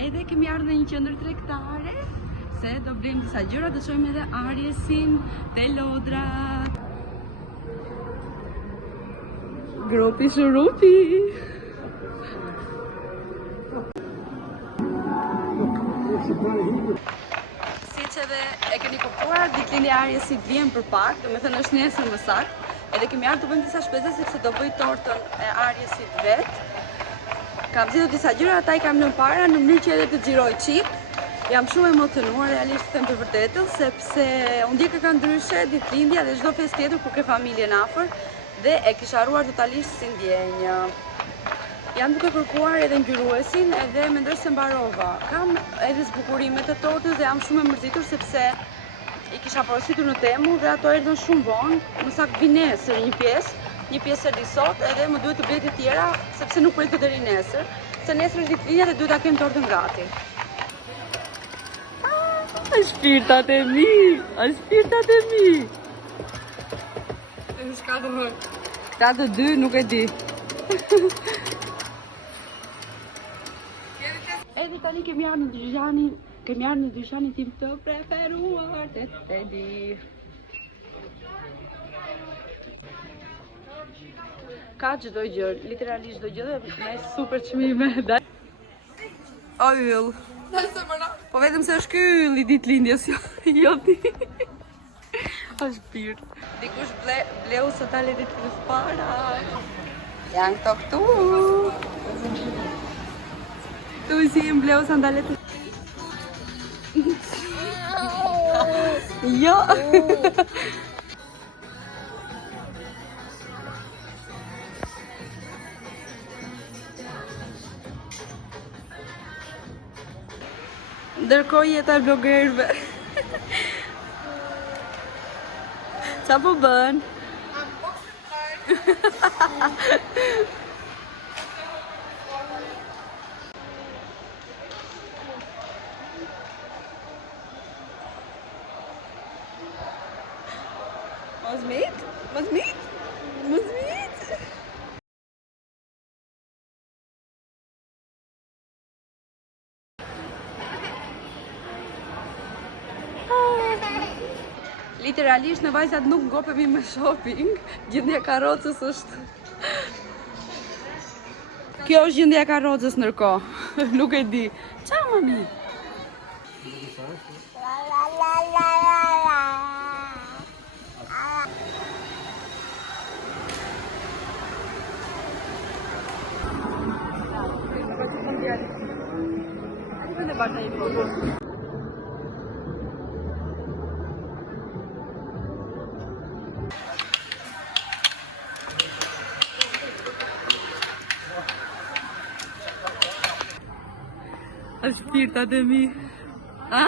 Edhe kemi ardhur në një qendër tregtare, se do blejmë disa gjëra, do shohim edhe Arjesin te lodrat. Gropi shurupi. Siç edhe e keni kuptuar, ditëlindja e Arjesit vjen për pak, domethënë është nesër më saktë. Edhe kemi ardhur të bëjmë disa shpesa sepse do bëj tortën e Arjesit vet. Kam zgjedhur disa gjëra, ata i kam lënë para në mënyrë që edhe të xhiroj çik. Jam shumë emocionuar, realisht të them të vërtetën, sepse unë ndjek e ka ndryshe ditëlindja dhe çdo festë tjetër ku ke familjen afër dhe e kisha harruar totalisht si ndjenjë. Jam duke kërkuar edhe ngjyruesin edhe mendoj se mbarova. Kam edhe zbukurimet e tortës dhe jam shumë e mërzitur sepse i kisha porositur në Temu dhe ato erdhën shumë vonë, më saktë vi nesër një pjesë erdhi sot edhe më duhet të blej të tjera sepse nuk prit deri nesër, se nesër është ditëlindja dhe duhet ta kem tortën gati. Shpirtat e mi, shpirtat e mi. S'ka të hërë. Këta të dy nuk e di. Edhe tani kemi ardhur në dyqanin tim të preferuar, te di. Ka çdo gjë, literalisht çdo gjë dhe me super çmime. O yll. Po vetëm se është ky ylli ditëlindjes, jo ti. Është bir. Dikush bleu sandalet të para. Janë këtu. Tu si bleu sandalet. Jo. Ndërkohë jeta e blogerëve. Qa po bën? Mos mit? Literalisht në vajzat nuk ngopemi me shopping, gjendja e karrocës është. Kjo është gjendja e karrocës ndërkohë. Nuk e di. Çao mami. Shpirtat e mi. A?